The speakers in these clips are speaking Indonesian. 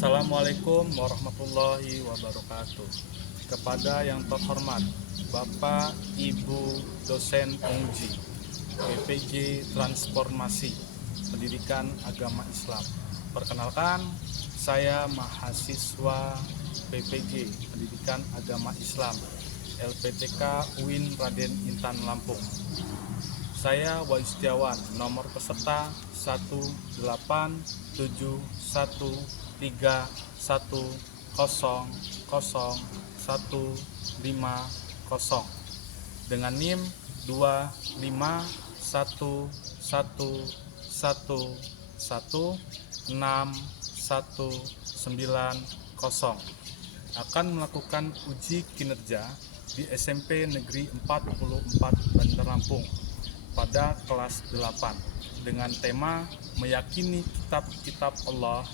Assalamualaikum warahmatullahi wabarakatuh. Kepada yang terhormat Bapak Ibu dosen penguji PPG Transformasi Pendidikan Agama Islam. Perkenalkan, saya mahasiswa PPG Pendidikan Agama Islam LPTK UIN Raden Intan Lampung. Saya Waistiawan, nomor peserta 1871731000150 dengan NIM 251111690 akan melakukan uji kinerja di SMP Negeri 44 Bandar Lampung pada kelas 8 dengan tema meyakini kitab-kitab Allah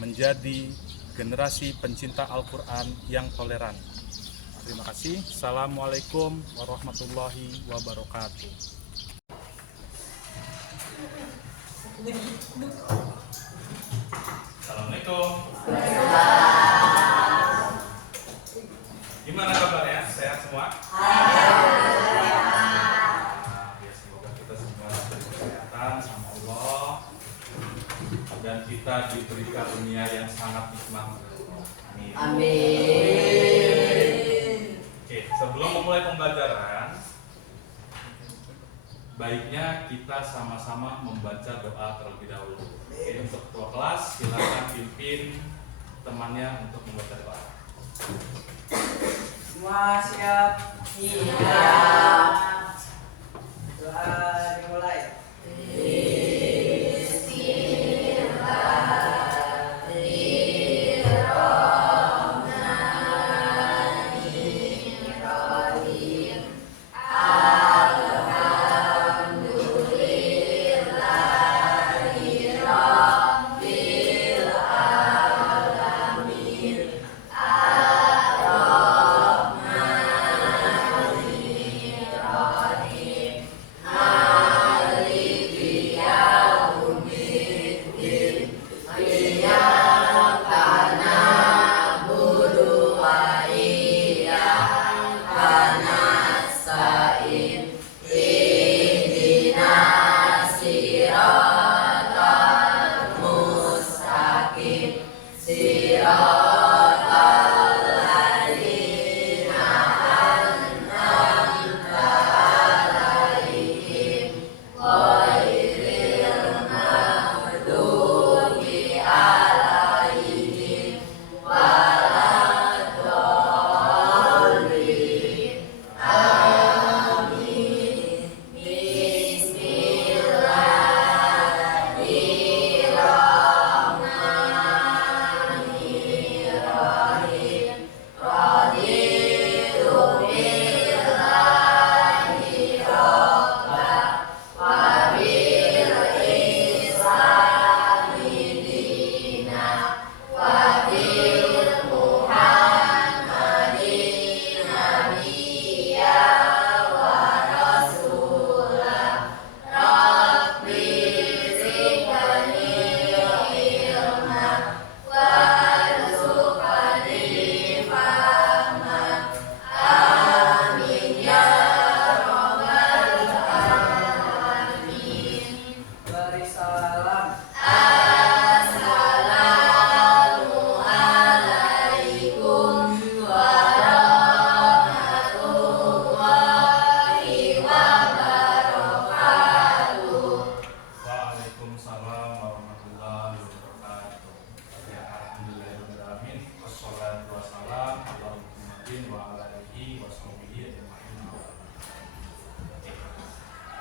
menjadi generasi pencinta Al-Quran yang toleran. Terima kasih. Assalamualaikum warahmatullahi wabarakatuh. Assalamualaikum. Gimana kabarnya? Sehat semua? Dan kita diberi karunia yang sangat nikmat. Amin. Amin. Oke, sebelum memulai pembelajaran, baiknya kita sama-sama membaca doa terlebih dahulu. Oke, untuk ketua kelas, silakan pimpin temannya untuk membaca doa. Semua siap? Siap. Doa dimulai.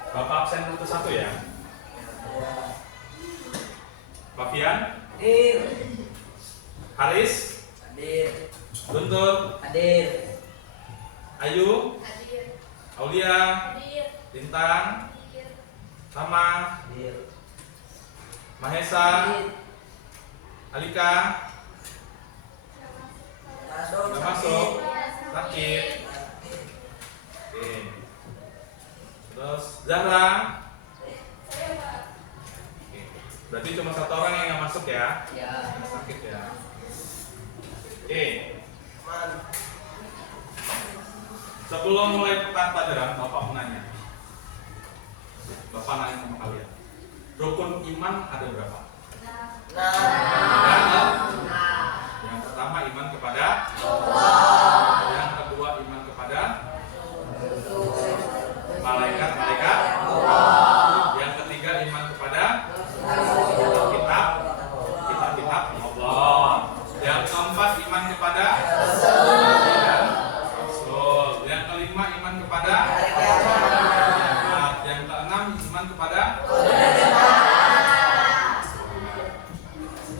Bapak absen untuk satu ya. Pavian, Hadir. Haris, Hadir. Guntur, Hadir. Ayu, Hadir. Aulia, Hadir. Lintang, Hadir. Tama, Hadir. Mahesa, Alika, nggak masuk, sakit. Oke. Terus Zahra. Oke. Berarti cuma satu orang yang nggak masuk ya? Ya. Yang sakit ya. Oke. Sebelum mulai pelajaran, Bapak mau nanya. Bapak nanya sama kalian. Rukun iman ada berapa? Ada. Yang pertama iman kepada Allah. Yang kedua iman kepada malaikat-malaikat Allah. Yang ketiga iman kepada kitab-kitab Allah. Yang keempat iman kepada Rasul. Yang kelima iman kepada kiamat. Yang keenam iman kepada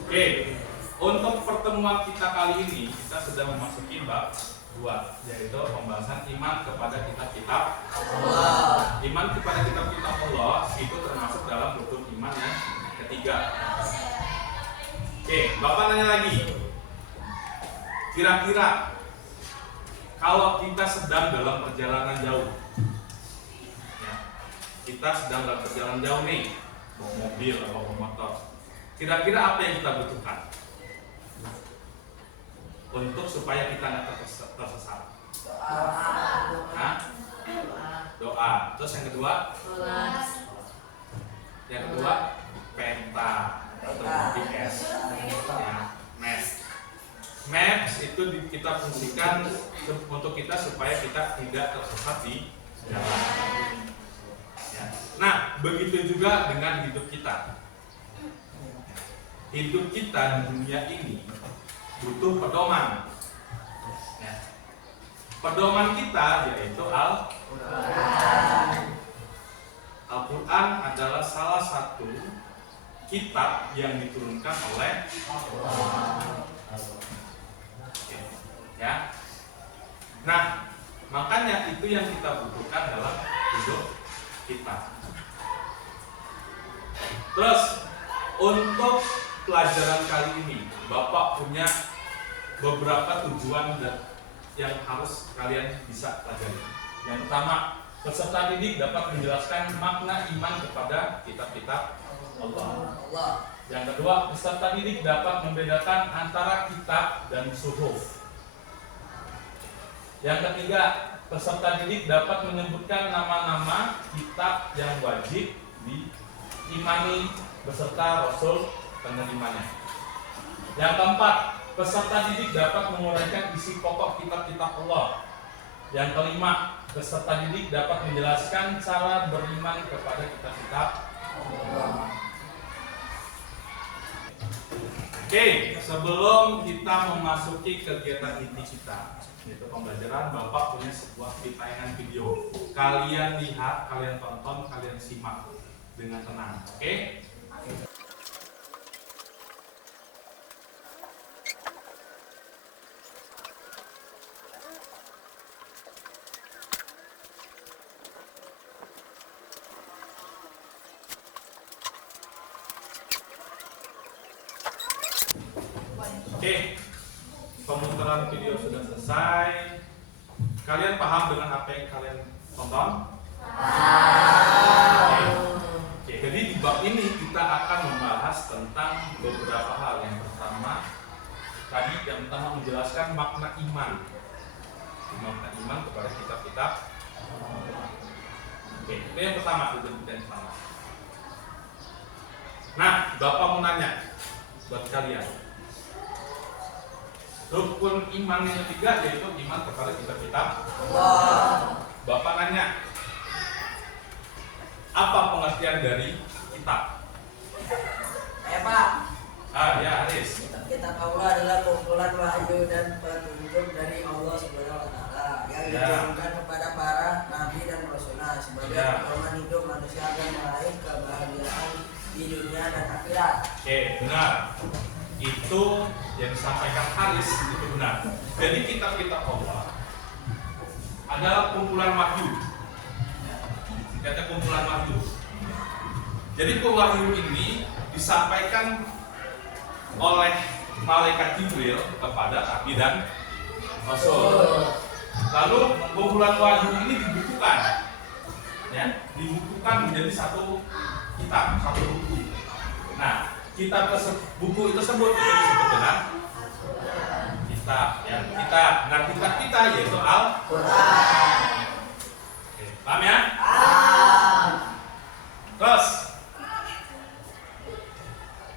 Oke, untuk pertemuan kita kali ini kita sudah memasuki bab 2, yaitu pembahasan iman kepada kitab-kitab Allah. Iman kepada kitab-kitab Allah itu termasuk dalam rukun iman yang ketiga. Oke, Bapak nanya lagi. Kira-kira kalau kita sedang dalam perjalanan jauh, ya, kita sedang dalam perjalanan jauh nih, bawa mobil atau bawa motor. Kira-kira apa yang kita butuhkan untuk supaya kita nggak tersesat? Hah? Doa. Terus yang kedua? Yang kedua peta atau GPS. Ya, Maps itu kita fungsikan untuk kita supaya kita tidak tersesat di jalan. Ya. Nah, begitu juga dengan hidup kita. Hidup kita di dunia ini butuh pedoman. Ya. Pedoman kita yaitu Al-Quran. Al-Quran adalah salah satu kitab yang diturunkan oleh Allah. Ya. Nah, makanya itu yang kita butuhkan dalam hidup kita. Terus untuk pelajaran kali ini, Bapak punya beberapa tujuan yang harus kalian bisa pelajari. Yang pertama, peserta didik dapat menjelaskan makna iman kepada kitab-kitab Allah. Yang kedua, peserta didik dapat membedakan antara kitab dan suhuf. Yang ketiga, peserta didik dapat menyebutkan nama-nama kitab yang wajib diimani beserta Rasul penerimanya. Yang keempat, peserta didik dapat menguraikan isi pokok kitab-kitab Allah. Yang kelima, peserta didik dapat menjelaskan cara beriman kepada kitab-kitab Allah. Oke, sebelum kita memasuki kegiatan inti kita, yaitu pembelajaran, Bapak punya sebuah tayangan video. Kalian lihat, kalian tonton, kalian simak dengan tenang. Oke? Oke, pemutaran video sudah selesai. Kalian paham dengan apa yang kalian tonton? Oke, jadi di bab ini kita akan membahas tentang beberapa hal. Yang pertama, yang pertama menjelaskan makna iman. Makna iman kepada kitab-kitab. Oke, itu yang pertama, yang pertama. Nah, Bapak mau nanya buat kalian. Rukun iman yang ketiga yaitu iman kepada kitab-kitab Allah. Bapak nanya, apa pengertian dari kitab? Pak. Ya, Haris. Kitab Allah adalah kumpulan wahyu dan petunjuk dari Allah Subhanahu wa taala yang diturunkan kepada para nabi dan rasulnya sebagai pedoman hidup manusia agar meraih kebahagiaan di dunia dan akhirat. Oke, benar. Itu yang disampaikan Haris itu benar. Jadi kitab-kitab Allah adalah kumpulan wahyu. Kata kumpulan wahyu. Jadi wahyu ini disampaikan oleh malaikat Jibril kepada nabi dan rasul. Lalu kumpulan wahyu ini dibukukan, ya, dibukukan menjadi satu kitab, satu buku. Nah, buku tersebut itu disebut dengan kitab, ya kitab. Nah kitab kita yaitu Quran. Oke, paham ya? Terus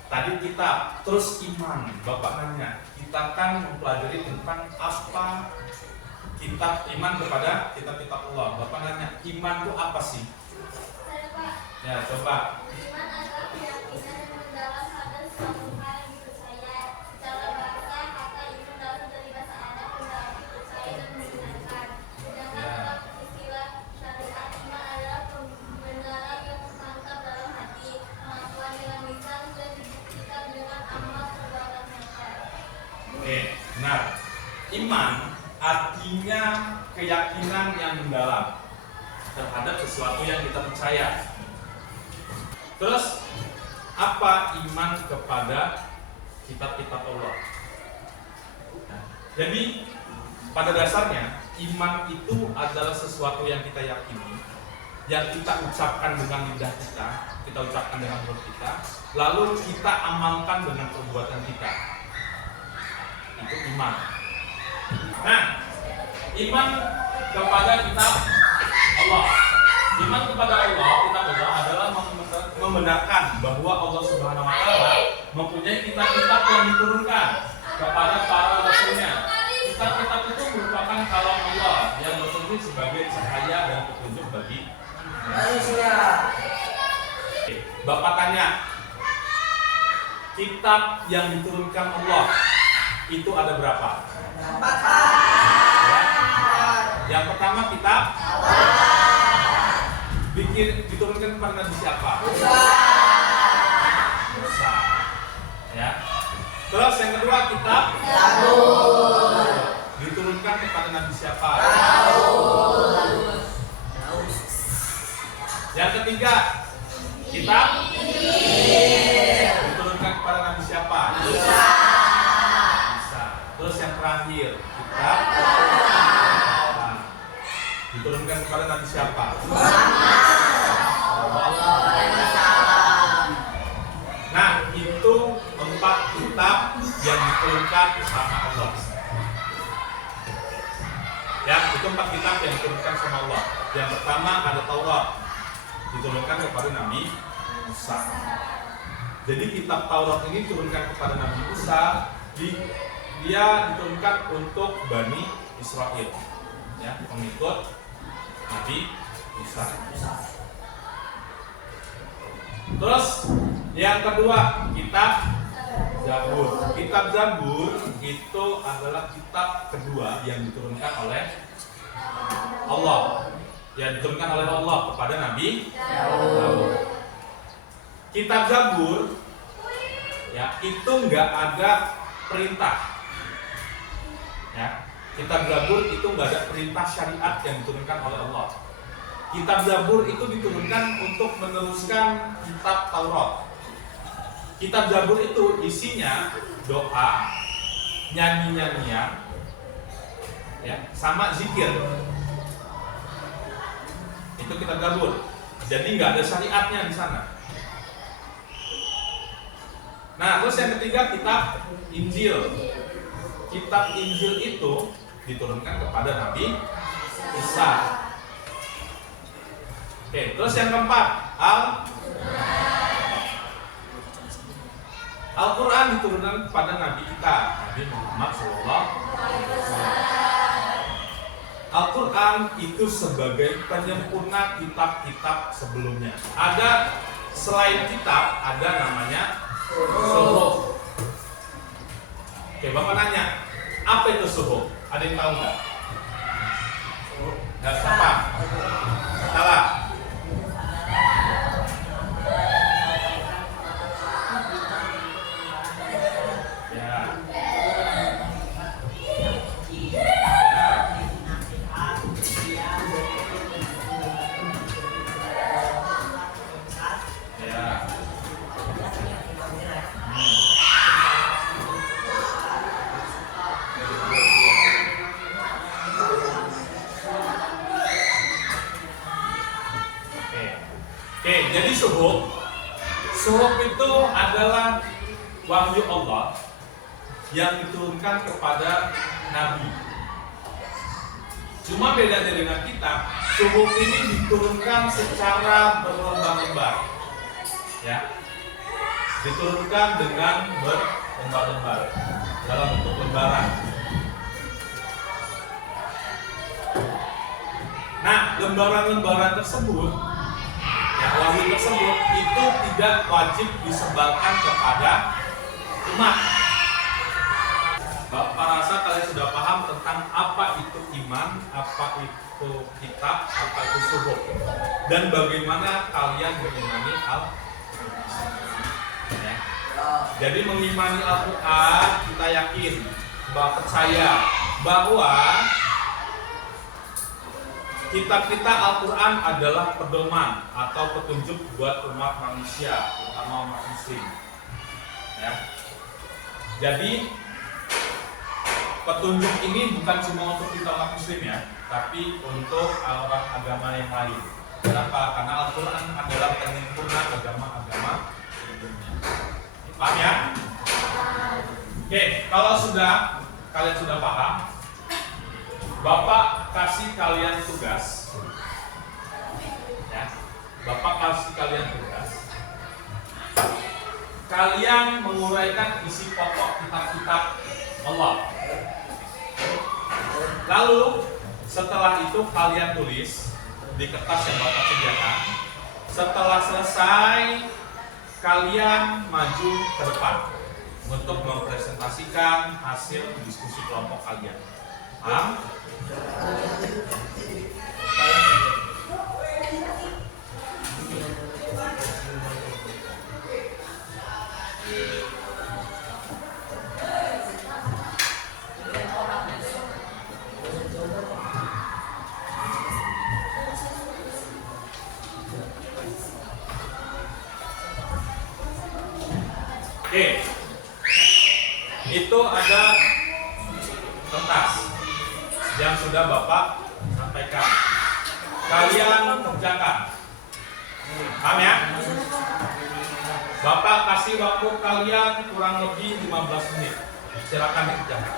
tadi kitab, terus iman. Bapak nanya, kita kan mempelajari tentang apa kitab iman kepada kitab-kitab Allah. Bapak nanya, iman itu apa sih? Ya coba. Iman adalah keyakinan yang mendalam pada suatu hal yang dipercaya. Secara bahasa, kata iman berasal dari bahasa Arab yang berarti percaya dan membenarkan. Sedangkan dalam istilah syariat, iman adalah pembenaran yang mantap dalam hati, pengakuan dengan lisan dan dibuktikan dengan amal perbuatan nyata. Oke, benar. Iman artinya keyakinan yang mendalam terhadap sesuatu yang kita percaya. Terus apa iman kepada kitab-kitab Allah? Nah, jadi pada dasarnya iman itu adalah sesuatu yang kita yakini, yang kita ucapkan dengan lidah kita ucapkan dengan mulut kita, lalu kita amalkan dengan perbuatan kita. Itu iman. Nah, iman kepada kitab Allah. Iman kepada Allah, kitab Allah adalah membenarkan bahwa Allah Subhanahu wa taala mempunyai kitab-kitab yang diturunkan kepada para rasulnya. Kitab-kitab itu merupakan kalam Allah yang berfungsi sebagai cahaya dan petunjuk bagi Manusia. Oke, Bapak tanya, kitab yang diturunkan Allah itu ada berapa? Ya. Yang pertama kitab diturunkan kepada Nabi siapa? Musa. Ya. Terus yang kedua kitab diturunkan kepada Nabi siapa? Yang ketiga kitab diturunkan kepada Nabi siapa? Isa. Terus yang terakhir kitab diturunkan kepada Nabi siapa? Nah, itu 4 kitab yang diturunkan sama Allah. Ya, itu 4 kitab yang diturunkan sama Allah. Yang pertama ada Taurat, diturunkan kepada Nabi Musa. Jadi kitab Taurat ini diturunkan kepada Nabi Musa, dia diturunkan untuk Bani Israel, ya, pengikut Nabi Musa. Terus yang kedua kitab Zabur. Kitab Zabur itu adalah kitab kedua yang diturunkan oleh Allah, yang diturunkan oleh Allah kepada Nabi Daud. Kitab Zabur, ya, itu nggak ada perintah. Ya, kitab Zabur itu nggak ada perintah syariat yang diturunkan oleh Allah. Kitab Zabur itu diturunkan untuk meneruskan kitab Taurat. Kitab Zabur itu isinya doa, nyanyi-nyanyian, ya, sama zikir. Itu kitab Zabur. Jadi nggak ada syariatnya di sana. Nah, terus yang ketiga kitab Injil. Kitab Injil itu diturunkan kepada Nabi Isa. Oke, terus yang keempat Al-Quran diturunkan kepada Nabi kita, Nabi Muhammad SAW. Al-Quran itu sebagai penyempurna kitab-kitab sebelumnya. Ada selain kitab, ada namanya suhuf. Oke, Bapak nanya, apa itu suhuf? Ada yang tahu nggak? Nggak, siapa? Salah. Jadi suhuf itu adalah wahyu Allah yang diturunkan kepada Nabi. Cuma bedanya dengan kita, suhuf ini diturunkan secara berlembar-lembar, ya, diturunkan dengan berlembar-lembar dalam bentuk lembaran. Nah, lembaran-lembaran tersebut, ya, wahyu tersebut itu tidak wajib disebarkan kepada umat. Bapak rasa kalian sudah paham tentang apa itu iman, apa itu kitab, apa itu suhuf, dan bagaimana kalian mengimani Al-Quran. Ya. Jadi mengimani Al-Quran, kita yakin, percaya bahwa kitab-kitab Al-Quran adalah pedoman atau petunjuk buat umat manusia, terutama umat muslim. Ya. Jadi petunjuk ini bukan cuma untuk kita umat muslim ya, tapi untuk orang agama yang lain. Kenapa? Karena Al-Quran adalah penyempurna agama-agama sebelumnya. Paham ya? Oke, kalau kalian sudah paham, Bapak kasih kalian tugas, ya. Bapak kasih kalian tugas. Kalian menguraikan isi pokok kitab-kitab Allah. Lalu setelah itu kalian tulis di kertas yang Bapak sediakan. Setelah selesai, kalian maju ke depan untuk mempresentasikan hasil diskusi kelompok kalian. Paham? Oke, itu ada kertas yang sudah Bapak sampaikan. Kalian kerjakan. Paham ya? Bapak kasih waktu kalian kurang lebih 15 menit. Silakan dikerjakan.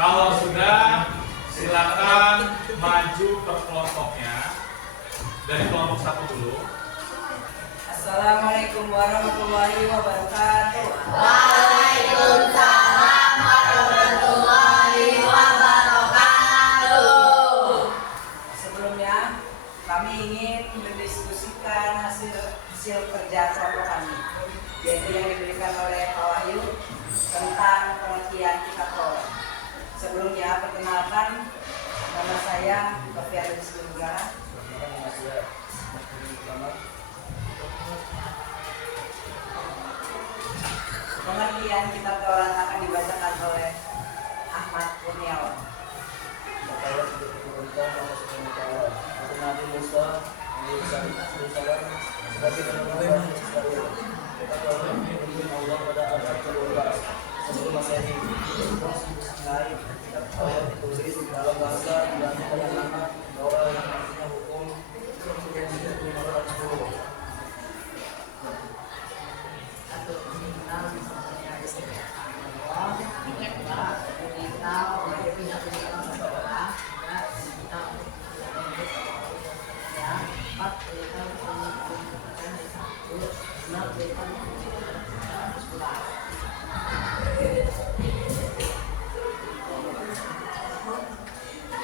Kalau sudah, silakan maju ke kelompoknya. Dari kelompok satu dulu. Assalamualaikum warahmatullahi wabarakatuh. Waalaikumsalam warahmatullahi wabarakatuh. Sebelumnya, kami ingin mendiskusikan hasil kerja kelompok kami, yaitu yang diberikan oleh Pak Wahyu tentang pengertian kitab Taurat. Sebelumnya, perkenalkan, nama saya Novian Rizky Negara. Pengertian kitab Taurat akan dibacakan oleh Ahmad Kurniawan. dalam bahasa yang lama bahwa yang artinya hukum yang dimaksud 10.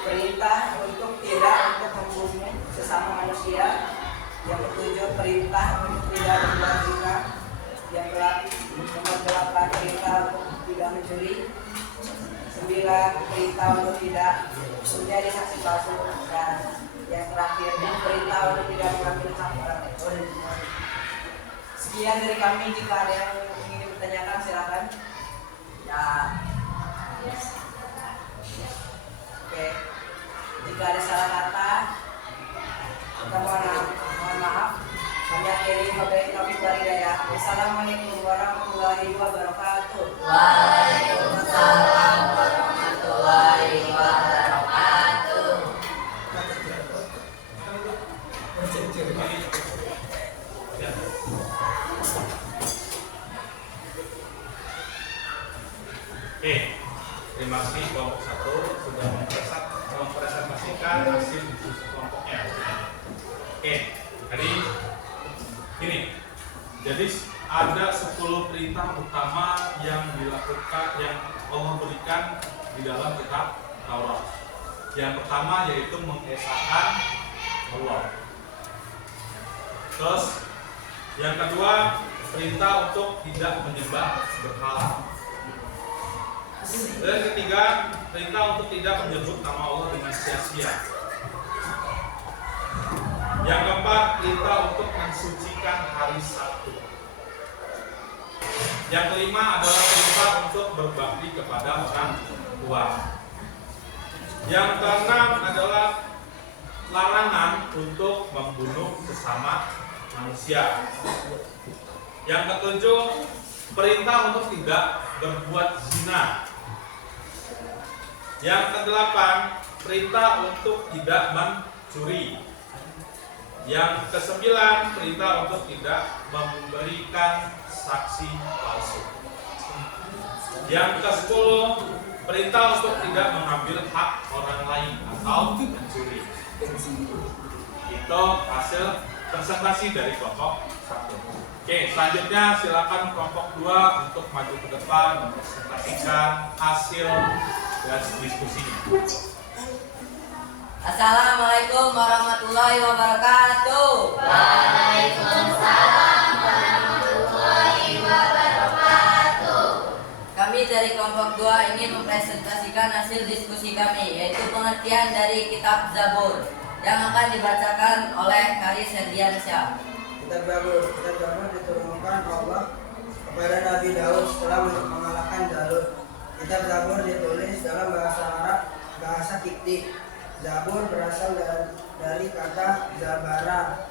Perintah untuk membunuh sesama manusia. Yang ketujuh, perintah untuk tidak berbuat zina. Yang nomor 8, perintah untuk tidak mencuri. 9, perintah untuk tidak menjadi saksi palsu. Dan yang terakhir, perintah untuk tidak mengambil hak orang lain. Sekian dari kami. Jika ada yang ingin ditanyakan, silakan. Ya. Oke. Jika ada salah kata, kita mohon maaf. Kami akhiri wabillahi taufiq wal hidayah. Wassalamualaikum warahmatullahi wabarakatuh. Waalaikumsalam warahmatullahi Terima kasih kelompok 1 sudah mempresentasikan hasil diskusi kelompoknya. Oke, jadi ini. Jadi ada 10 perintah utama yang dilakukan, yang Allah berikan di dalam kitab Taurat. Yang pertama yaitu mengesahkan Allah. Terus yang kedua, perintah untuk tidak menyembah berhala. Dan ketiga, perintah untuk tidak menyebut nama Allah dengan sia-sia. Yang keempat, perintah untuk mensucikan hari Sabtu. Yang kelima adalah perintah untuk berbakti kepada orang tua. Yang keenam adalah larangan untuk membunuh sesama manusia. Yang ketujuh, perintah untuk tidak berbuat zina. Yang kedelapan, perintah untuk tidak mencuri. Yang kesembilan, perintah untuk tidak memberikan saksi palsu. Yang kesepuluh, perintah untuk tidak mengambil hak orang lain atau mencuri. Itu hasil presentasi dari kelompok 1. Oke, selanjutnya silakan kelompok 2 untuk maju ke depan mempresentasikan hasil dari diskusinya. Assalamualaikum warahmatullahi wabarakatuh. Waalaikumsalam warahmatullahi wabarakatuh. Kami dari kelompok 2 ingin mempresentasikan hasil diskusi kami, yaitu pengertian dari kitab Zabur yang akan dibacakan oleh Kari Serdiansyah. Kitab Zabur diturunkan Allah kepada Nabi Daud setelah mengalahkan Jalut. Kitab Zabur ditulis dalam bahasa Arab, bahasa Kipti. Zabur berasal dari kata Zabara,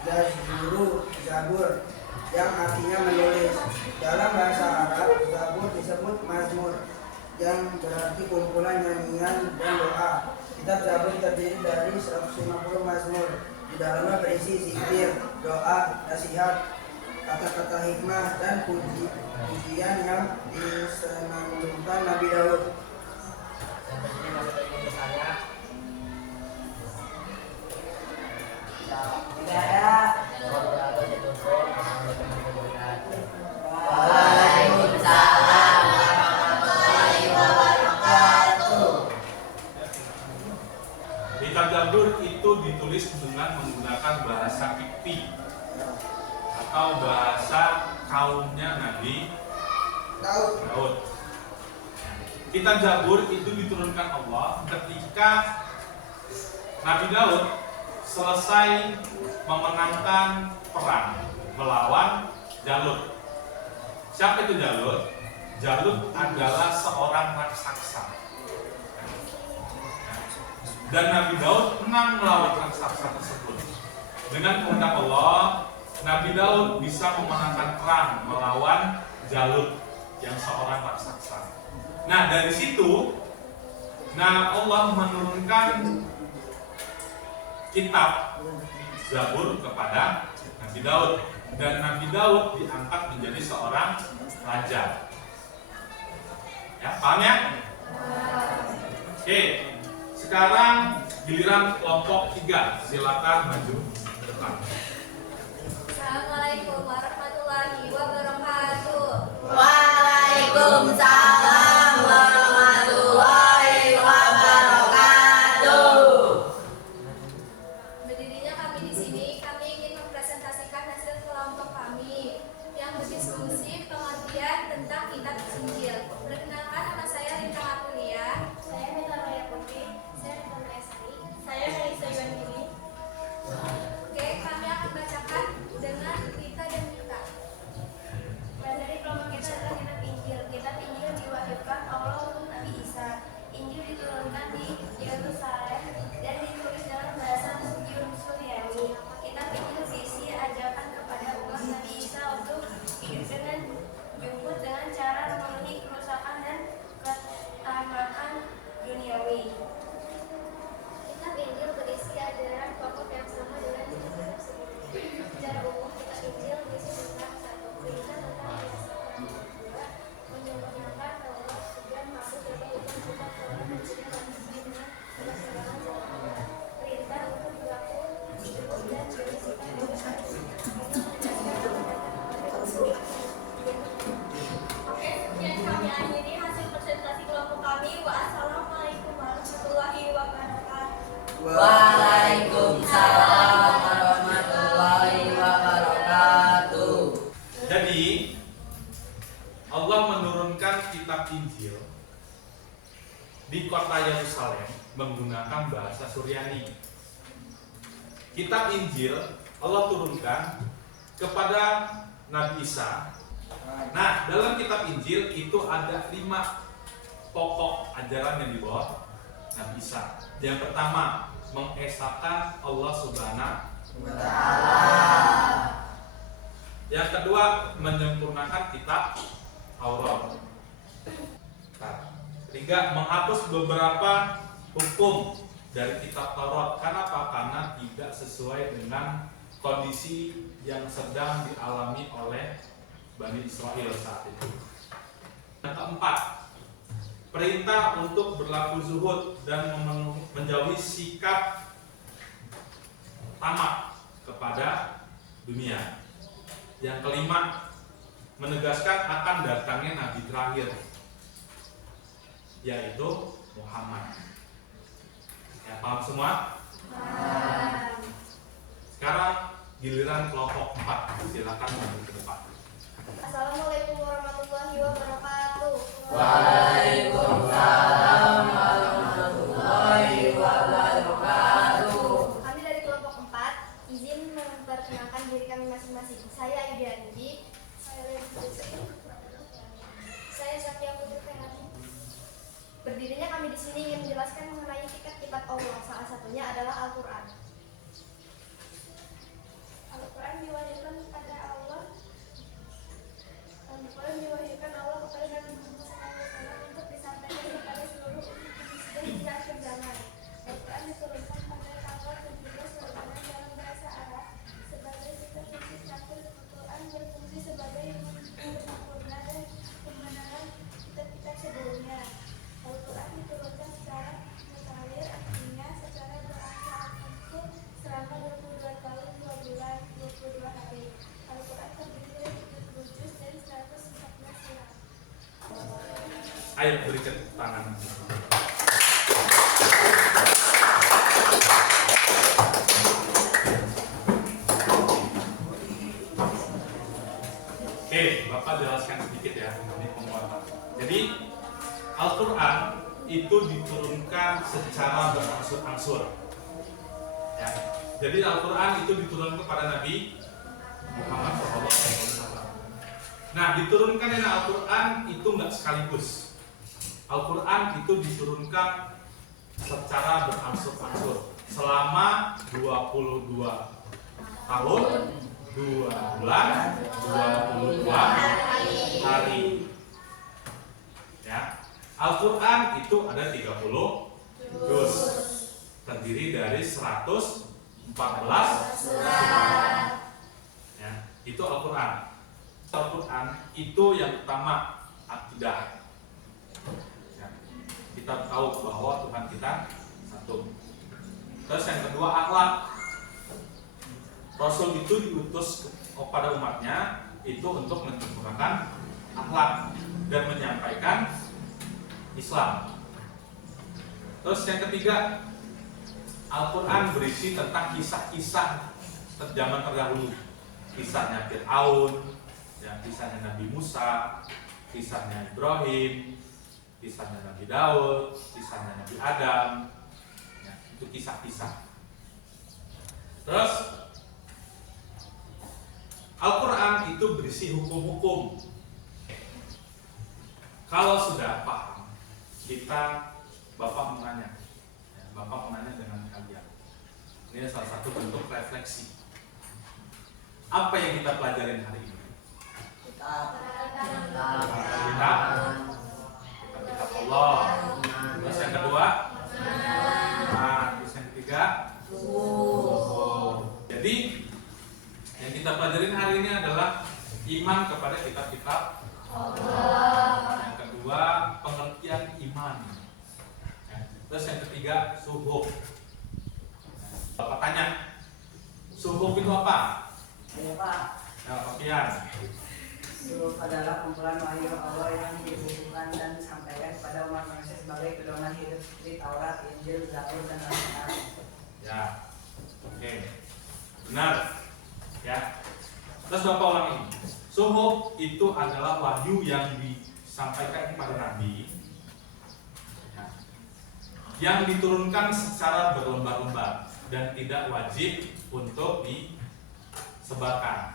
Yazburu, Zabur, yang artinya menulis. Dalam bahasa Arab, Zabur disebut Mazmur, yang berarti kumpulan nyanyian dan doa. Kitab Zabur terdiri dari 150 mazmur. Di dalamnya berisi zikir, doa, nasihat, kata-kata hikmah, dan pujian yang disenandungkan Nabi Daud. Waalaikumsalam warahmatullahi wabarakatuh. Kitab Zabur itu ditulis dengan menggunakan bahasa Kipti atau bahasa kaumnya Nabi Daud. Kitab Zabur itu diturunkan Allah ketika Nabi Daud selesai memenangkan perang melawan Jalut. Siapa itu Jalut? Jalut adalah seorang raksasa. Dan Nabi Daud menang melawan raksasa tersebut. Dengan kehendak Allah, Nabi Daud bisa memenangkan perang melawan Jalut yang seorang raksasa. Nah, dari situ Allah menurunkan kitab Zabur kepada Nabi Daud, dan Nabi Daud diangkat menjadi seorang raja. Ya, paham ya? Oke, sekarang giliran kelompok 3. Silakan maju ke depan. Assalamualaikum warahmatullahi wabarakatuh. Waalaikumsalam warahmatullahi wabarakatuh. Berdirinya kami di sini, kami ingin mempresentasikan hasil kelompok kami yang berdiskusi pengertian tentang kitab Injil. Perkenalkan, nama saya Rita Atulia. Saya Mita Raya Putri. Saya Rita Maya Sari. Saya Melisa Yuandini. Oke, kami akan bacakan dengan Rita dan Mita. Dari kelompok kita adalah kitab Injil. Kitab Injil diwahyukan Allah untuk Nabi Isa. Injil diturunkan di Yerusalem dan ditulis dalam bahasa Suryani. Kitab Injil berisi ajakan kepada umat Nabi Isa untuk hidup dengan jujur dengan cara memenuhi kerusakan dan ketamakan duniawi. Kitab Injil berisi ajaran pokok yang sama dengan kitab sebelumnya. Secara umum, kitab Injil berisi tentang satu perintah tentang keyakinan, dua menyempurnakan Taurat, tiga masuk Waalaikumsalam warahmatullahi wabarakatuh. Jadi Allah menurunkan kitab Injil di kota Yerusalem menggunakan bahasa Suryani. Kitab Injil Allah turunkan kepada Nabi Isa. Nah, dalam kitab Injil itu ada 5 pokok ajaran yang dibawa Nabi Isa. Yang pertama, mengesahkan Allah Subhanahu wa Ta'ala. Yang kedua, menyempurnakan kitab Taurat. Ketiga, menghapus beberapa hukum dari kitab Taurat. Kenapa? Karena tidak sesuai dengan kondisi yang sedang dialami oleh Bani Israel saat itu. Yang keempat, perintah untuk berlaku zuhud dan menjauhi sikap tamak kepada dunia. Yang kelima, menegaskan akan datangnya Nabi terakhir, yaitu Muhammad. Ya, paham semua? Sekarang giliran kelompok 4. Silakan maju ke depan. Assalamualaikum warahmatullahi wabarakatuh. Waalaikumsalam warahmatullahi wabarakatuh. Kami dari kelompok 4 izin memperkenalkan diri kami masing-masing. Saya Yudianti. Saya Satya Putri Fenati. Berdirinya kami di sini ingin menjelaskan mengenai kitab Allah. Salah satunya adalah Al-Quran. Al-Quran diwahyukan kepada Allah. Al-Quran diwahyukan Allah kepada Nabi Muhammad SAW untuk disampaikan kepada seluruh umat manusia di akhir zaman. Al-Quran diturunkan pada tanggal 17 Ramadan dalam bahasa Arab sebagai kitab suci terakhir. Al-Quran berfungsi sebagai penyempurna dan pembenaran kitab-kitab sebelumnya. Al-Quran diturunkan secara mutakhir, artinya secara berangsur-angsur selama 22 tahun, 2 bulan, 22 hari. Al-Quran terdiri dari 70 juz dan 114 surat. Ayo beri tepuk tangan. Oke, Bapak jelaskan sedikit ya mengenai penguatan. Jadi Al-Quran itu diturunkan secara berangsur-angsur. Ya. Jadi Al-Quran itu diturunkan kepada Nabi Muhammad SAW. Nah, diturunkan Al-Quran itu nggak sekaligus. Al-Quran itu diturunkan secara berangsur-angsur selama 22 tahun, 2 bulan, 22 hari. Ya. Al-Quran itu ada 30 juz, terdiri dari 114 surat. Ya, itu Al-Quran. Al-Quran itu yang utama akidah. Ya, kita tahu bahwa Tuhan kita satu. Terus yang kedua akhlak. Rasul itu diutus kepada umatnya itu untuk menyempurnakan akhlak dan menyampaikan Islam. Terus yang ketiga, Al-Quran berisi tentang kisah-kisah zaman terdahulu. Kisahnya Fir'aun, ya, kisahnya Nabi Musa, kisahnya Ibrahim, kisahnya Nabi Daud, kisahnya Nabi Adam. Ya, itu kisah-kisah. Terus Al-Quran itu berisi hukum-hukum. Kalau sudah paham, Bapak menanya dengan kalian. Ini salah satu bentuk refleksi. Apa yang kita pelajarin hari ini? Kitab Allah. Terus yang kedua, terus yang ketiga, jadi yang kita pelajarin hari ini adalah iman kepada kitab-kitab Allah. Yang kedua, pengertian iman. Terus yang ketiga, suhuf. Bapak tanya, suhuf itu apa? Ya, pakaian. Suhuf adalah kumpulan wahyu Allah yang dibukukan dan disampaikan kepada umat manusia sebagai pedoman hidup seperti Taurat, Injil, Zabur, dan Al-Quran. Ya, oke, benar. Ya, terus Bapak ulangi. Suhuf itu adalah wahyu yang disampaikan kepada Nabi, ya, yang diturunkan secara berlembar-lembar dan tidak wajib untuk disebarkan.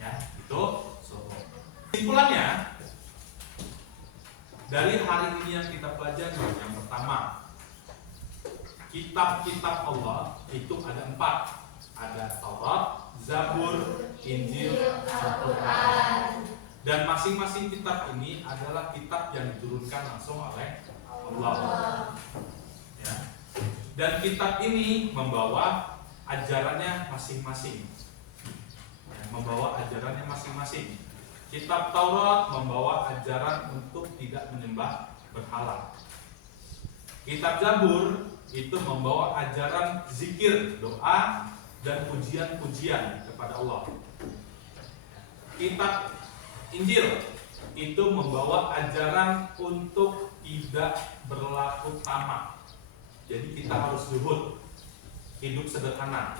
Ya, itu suhuf. Kesimpulannya, dari hari ini yang kita pelajari, yang pertama, kitab-kitab Allah itu ada 4. Ada Taurat, Zabur, Injil, Al-Quran. Dan masing-masing kitab ini adalah kitab yang diturunkan langsung oleh Allah. Ya. Dan kitab ini membawa ajarannya masing-masing. Ya, membawa ajarannya masing-masing. Kitab Taurat membawa ajaran untuk tidak menyembah berhala. Kitab Zabur itu membawa ajaran zikir, doa, dan pujian-pujian kepada Allah. Kitab Injil itu membawa ajaran untuk tidak berlaku tamak. Jadi kita harus zuhud, hidup sederhana,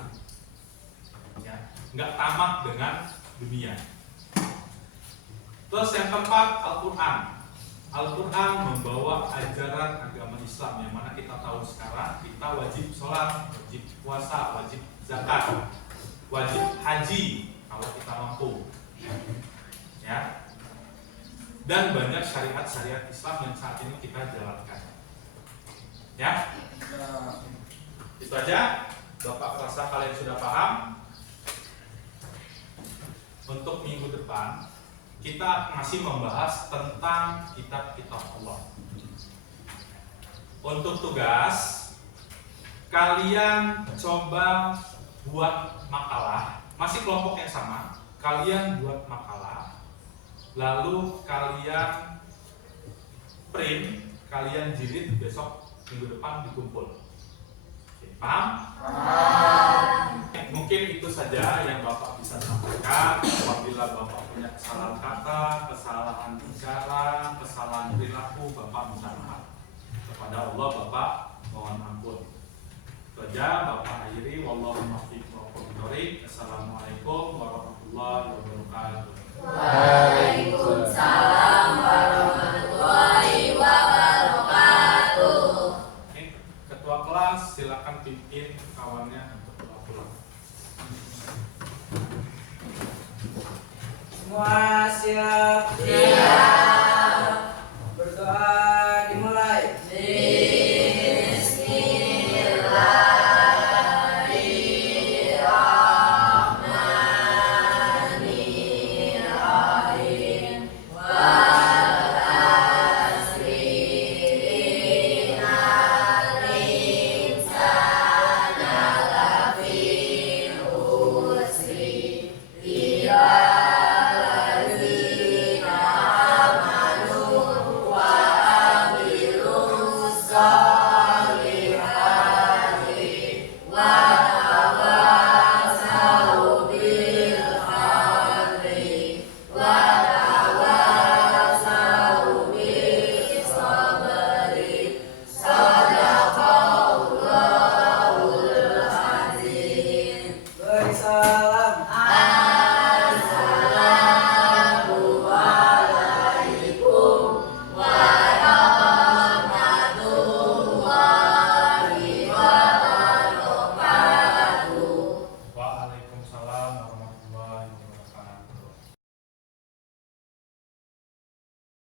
ya, nggak tamak dengan dunia. Terus yang keempat, Al-Quran. Al-Quran membawa ajaran agama Islam yang mana kita tahu sekarang kita wajib sholat, wajib puasa, wajib zakat, wajib haji kalau kita mampu, ya. Dan banyak syariat-syariat Islam yang saat ini kita jalankan, ya. Itu aja. Bapak rasa kalian sudah paham. Untuk minggu depan kita masih membahas tentang kitab-kitab Allah. Untuk tugas, kalian coba buat makalah, masih kelompok yang sama. Kalian buat makalah, lalu kalian print, kalian jilid, besok minggu depan dikumpul. Oke, paham? Mungkin itu saja yang Bapak bisa sampaikan. Apabila Bapak punya kesalahan kata, kesalahan bicara, kesalahan perilaku, Bapak minta maaf kepada Allah. Bapak mohon ampun. Itu saja Bapak